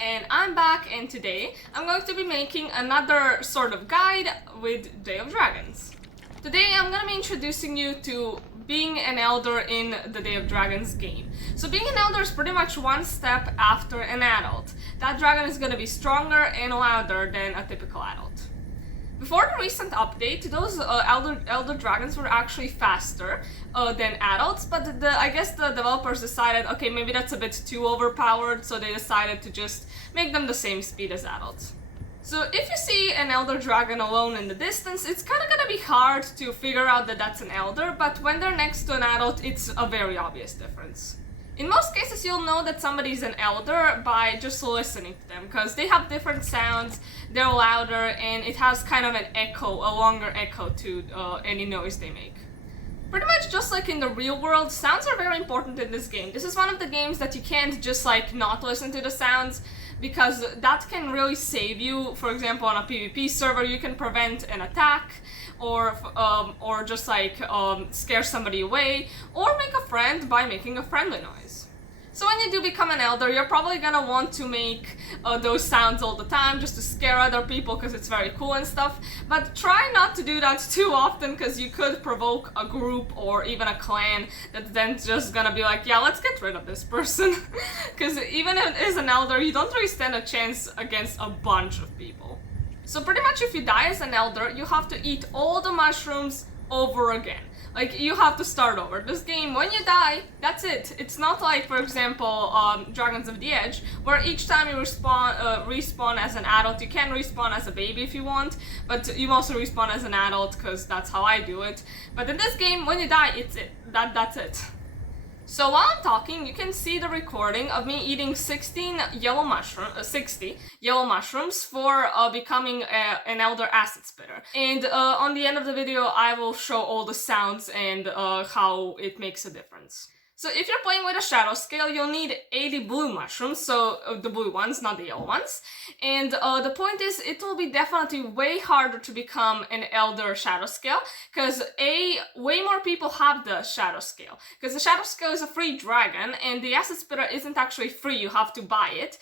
and I'm back, and today I'm going to be making another sort of guide with Day of Dragons. Today I'm going to be introducing you to being an elder in the Day of Dragons game. So being an elder is pretty much one step after an adult. That dragon is going to be stronger and louder than a typical adult. Before the recent update, those elder dragons were actually faster than adults, but I guess the developers decided, okay, maybe that's a bit too overpowered, so they decided to just make them the same speed as adults. So if you see an elder dragon alone in the distance, it's kind of gonna be hard to figure out that that's an elder, but when they're next to an adult, it's a very obvious difference. In most cases, you'll know that somebody's an elder by just listening to them, because they have different sounds, they're louder, and it has kind of an echo, a longer echo to any noise they make. Pretty much just like in the real world, sounds are very important in this game. This is one of the games that you can't just like not listen to the sounds, because that can really save you. For example, on a PvP server, you can prevent an attack, or just like scare somebody away, or make a friend by making a friendly noise. So when you do become an elder, you're probably gonna want to make those sounds all the time just to scare other people because it's very cool and stuff, but try not to do that too often because you could provoke a group or even a clan that's then just gonna be like, yeah, let's get rid of this person. Because even as an elder, you don't really stand a chance against a bunch of people. So pretty much if you die as an elder, you have to eat all the mushrooms over again. Like, you have to start over. This game, when you die, that's it. It's not like, for example, Dragons of the Edge, where each time you respawn as an adult. You can respawn as a baby if you want, but you also respawn as an adult, because that's how I do it. But in this game, when you die, it's it. That's it. So while I'm talking, you can see the recording of me eating 60 yellow mushrooms for becoming an elder acid spitter. And on the end of the video, I will show all the sounds and how it makes a difference. So if you're playing with a shadow scale, you'll need 80 blue mushrooms, so the blue ones, not the yellow ones. And the point is, it will be definitely way harder to become an elder shadow scale, because way more people have the shadow scale. Because the shadow scale is a free dragon, and the acid spitter isn't actually free, you have to buy it.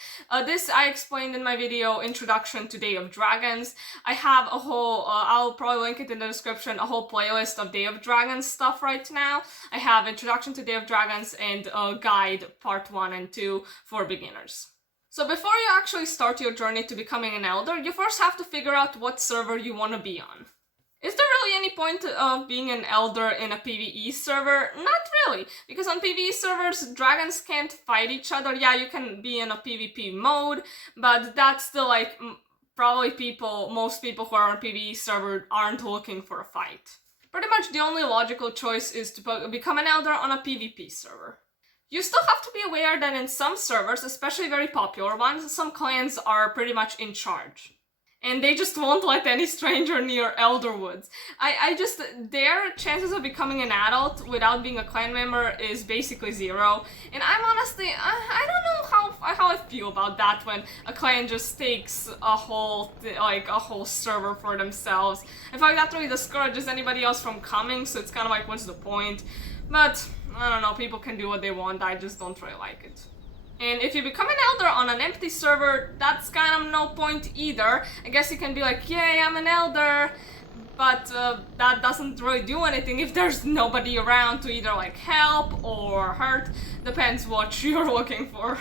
This I explained in my video, Introduction to Day of Dragons. I have a whole, I'll probably link it in the description, a whole playlist of Day of Dragons stuff right now. I have Introduction to Day of Dragons and Guide Part 1 and 2 for beginners. So before you actually start your journey to becoming an elder, you first have to figure out what server you want to be on. Is there really any point of being an elder in a PvE server? Not really, because on PvE servers, dragons can't fight each other. Yeah, you can be in a PvP mode, but that's still like, probably most people who are on a PvE server aren't looking for a fight. Pretty much the only logical choice is to become an elder on a PvP server. You still have to be aware that in some servers, especially very popular ones, some clans are pretty much in charge. And they just won't let any stranger near Elder Woods. Their chances of becoming an adult without being a clan member is basically zero. And I'm honestly, I don't know how I feel about that when a clan just takes a whole server for themselves. In fact, that really discourages anybody else from coming, so it's kind of like, what's the point? But, I don't know, people can do what they want, I just don't really like it. And if you become an elder on an empty server, that's kind of no point either. I guess you can be like, yay, I'm an elder, but that doesn't really do anything if there's nobody around to either like help or hurt. Depends what you're looking for.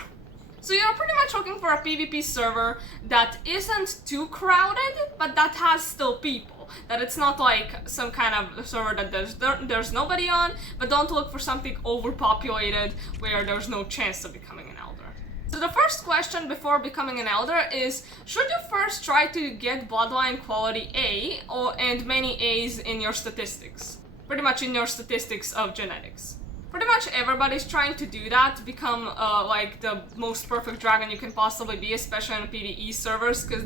So you're pretty much looking for a PvP server that isn't too crowded, but that has still people. That it's not like some kind of server that there's nobody on, but don't look for something overpopulated where there's no chance of becoming an elder. So the first question before becoming an elder is, should you first try to get bloodline quality A and many A's in your statistics? Pretty much in your statistics of genetics. Pretty much everybody's trying to do that, to become like the most perfect dragon you can possibly be, especially on PvE servers, because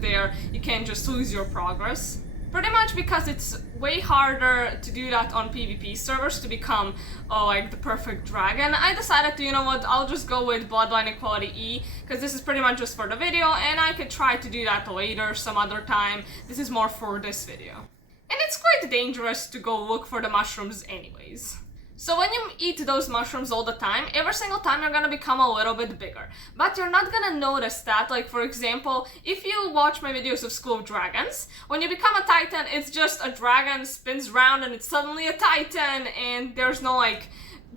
you can't just lose your progress. Pretty much because it's way harder to do that on PvP servers to become like the perfect dragon. I decided to, you know what, I'll just go with Bloodline Equality E, because this is pretty much just for the video, and I could try to do that later some other time. This is more for this video. And it's quite dangerous to go look for the mushrooms anyways. So when you eat those mushrooms all the time, every single time you're gonna become a little bit bigger. But you're not gonna notice that. Like, for example, if you watch my videos of School of Dragons, when you become a Titan, it's just a dragon spins around and it's suddenly a Titan, and there's no, like,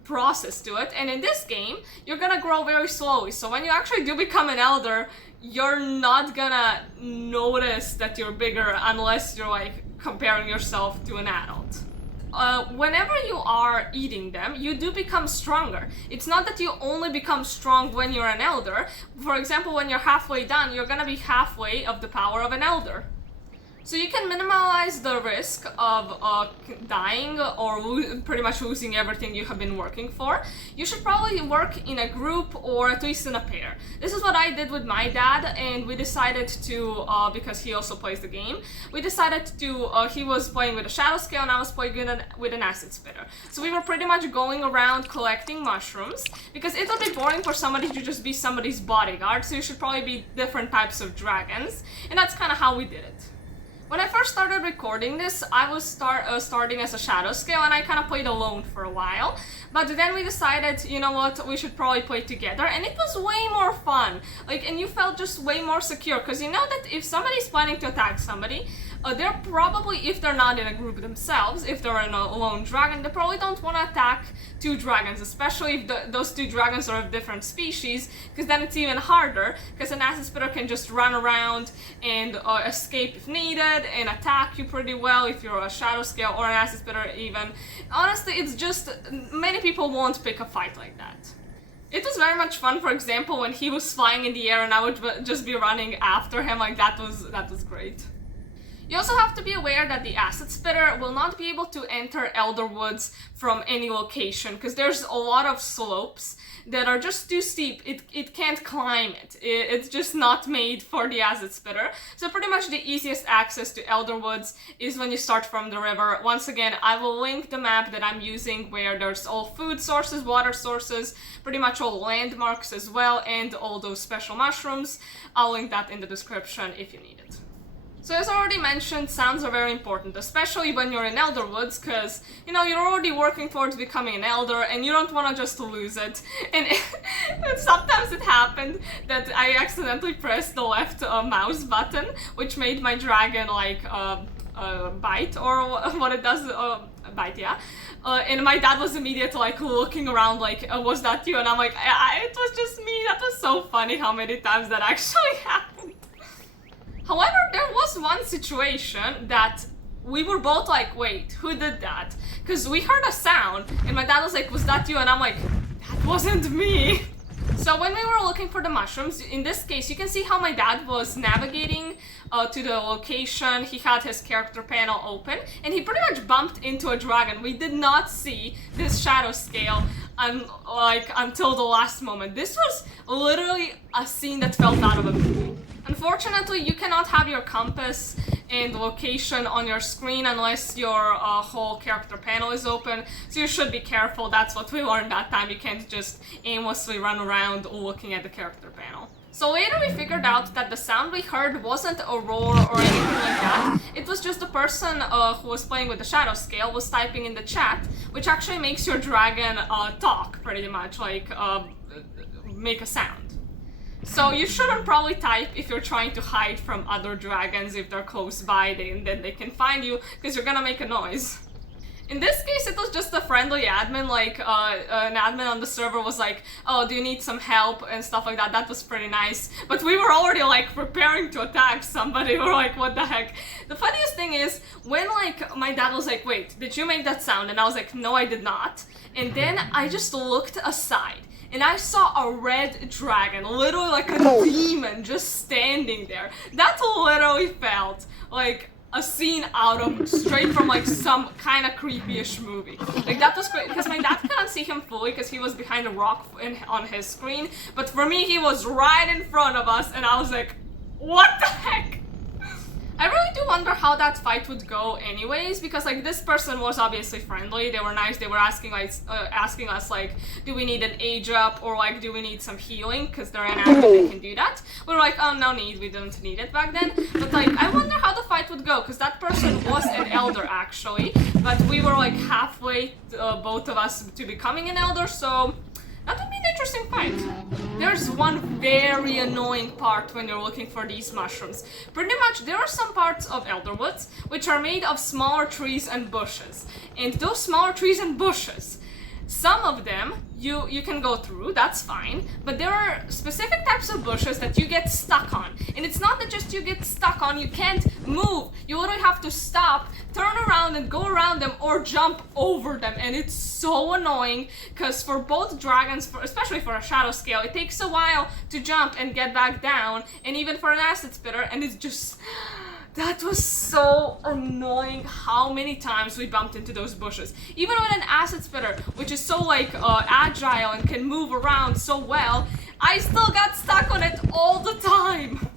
process to it. And in this game, you're gonna grow very slowly. So when you actually do become an elder, you're not gonna notice that you're bigger unless you're, like, comparing yourself to an adult. Whenever you are eating them, you do become stronger. It's not that you only become strong when you're an elder. For example, when you're halfway done, you're gonna be halfway of the power of an elder. So you can minimize the risk of dying or pretty much losing everything you have been working for. You should probably work in a group or at least in a pair. This is what I did with my dad, and we decided to, because he also plays the game, we decided to, he was playing with a shadow scale and I was playing with an acid spitter. So we were pretty much going around collecting mushrooms, because it would be boring for somebody to just be somebody's bodyguard, so you should probably be different types of dragons, and that's kind of how we did it. When I first started recording this, I was starting as a shadow scale, and I kind of played alone for a while. But then we decided, you know what, we should probably play together, and it was way more fun. Like, and you felt just way more secure, because you know that if somebody's planning to attack somebody, they're probably, if they're not in a group themselves, if they're in a lone dragon, they probably don't want to attack two dragons, especially if those two dragons are of different species, because then it's even harder, because an acid spitter can just run around and escape if needed, and attack you pretty well if you're a shadow scale or an acid spitter even. Honestly, it's just, many people won't pick a fight like that. It was very much fun, for example, when he was flying in the air and I would just be running after him, like that was great. You also have to be aware that the acid spitter will not be able to enter Elder Woods from any location, because there's a lot of slopes that are just too steep. It can't climb it. It's just not made for the acid spitter. So pretty much the easiest access to Elder Woods is when you start from the river. Once again, I will link the map that I'm using where there's all food sources, water sources, pretty much all landmarks as well, and all those special mushrooms. I'll link that in the description if you need it. So as already mentioned, sounds are very important, especially when you're in Elder Woods, because, you know, you're already working towards becoming an elder and you don't want to just lose it. And sometimes it happened that I accidentally pressed the left mouse button, which made my dragon, like, bite, or what it does, bite, yeah. And my dad was immediately, like, looking around, like, was that you? And I'm like, it was just me. That was so funny how many times that actually happened. However, there was one situation that we were both like, wait, who did that? Because we heard a sound, and my dad was like, was that you? And I'm like, that wasn't me. So when we were looking for the mushrooms, in this case, you can see how my dad was navigating to the location. He had his character panel open, and he pretty much bumped into a dragon. We did not see this shadow scale until the last moment. This was literally a scene that felt out of a movie. Unfortunately, you cannot have your compass and location on your screen unless your whole character panel is open, so you should be careful. That's what we learned that time. You can't just aimlessly run around looking at the character panel. So later we figured out that the sound we heard wasn't a roar or anything like that. It was just the person who was playing with the shadow scale was typing in the chat, which actually makes your dragon talk, pretty much, like make a sound. So you shouldn't probably type if you're trying to hide from other dragons. If they're close by, then they can find you, because you're gonna make a noise. In this case, it was just a friendly admin, like an admin on the server was like, oh, do you need some help and stuff like that. That was pretty nice. But we were already like preparing to attack somebody. We were like, what the heck? The funniest thing is when like my dad was like, wait, did you make that sound? And I was like, no, I did not. And then I just looked aside. And I saw a red dragon, literally like a demon, just standing there. That literally felt like a scene straight from like some kind of creepy-ish movie. Like that was great, because my dad couldn't see him fully because he was behind a rock on his screen. But for me, he was right in front of us, and I was like, what the heck? I really do wonder how that fight would go anyways, because like this person was obviously friendly, they were nice, they were asking us like, do we need an age up, or like, do we need some healing, because they're an adult, they can do that. We were like, oh, no need, we didn't need it back then. But like, I wonder how the fight would go, because that person was an elder actually, but we were like halfway, both of us, to becoming an elder, so that would be an interesting fight. There's one very annoying part when you're looking for these mushrooms. Pretty much, there are some parts of Elderwoods which are made of smaller trees and bushes. And those smaller trees and bushes, some of them you can go through, that's fine, but there are specific types of bushes that you get stuck on. And it's not that just you get stuck on, you can't move. You literally have to stop, turn around and go around them or jump over them. And it's so annoying because for both dragons, especially for a shadow scale, it takes a while to jump and get back down, and even for an acid spitter, and it's just... That was so annoying how many times we bumped into those bushes. Even with an acid spitter, which is so like agile and can move around so well, I still got stuck on it all the time.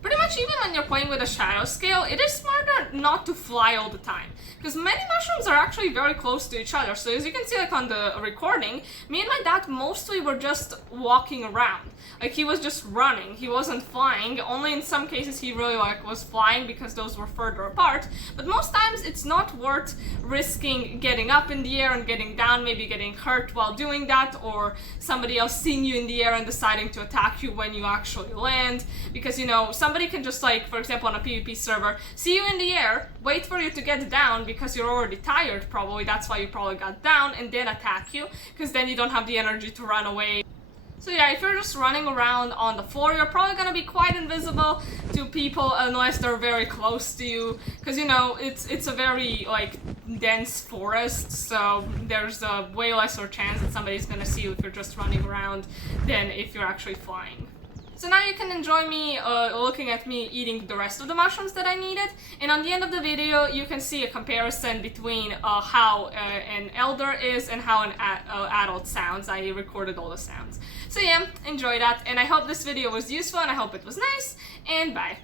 Pretty much even when you're playing with a shadow scale, it is smarter not to fly all the time. Because many mushrooms are actually very close to each other. So as you can see like on the recording, me and my dad mostly were just walking around. Like he was just running, he wasn't flying. Only in some cases he really like was flying because those were further apart. But most times it's not worth risking getting up in the air and getting down, maybe getting hurt while doing that, or somebody else seeing you in the air and deciding to attack you when you actually land. Because, you know, somebody can just like, for example on a PvP server, see you in the air, wait for you to get down because you're already tired probably, that's why you probably got down, and then attack you, because then you don't have the energy to run away. So yeah, if you're just running around on the floor, you're probably gonna be quite invisible to people unless they're very close to you, because you know, it's a very like dense forest, so there's a way lesser chance that somebody's gonna see you if you're just running around than if you're actually flying. So now you can enjoy me looking at me eating the rest of the mushrooms that I needed, and on the end of the video you can see a comparison between how an elder is and how an adult sounds. I recorded all the sounds. So yeah, enjoy that, and I hope this video was useful, and I hope it was nice, and bye.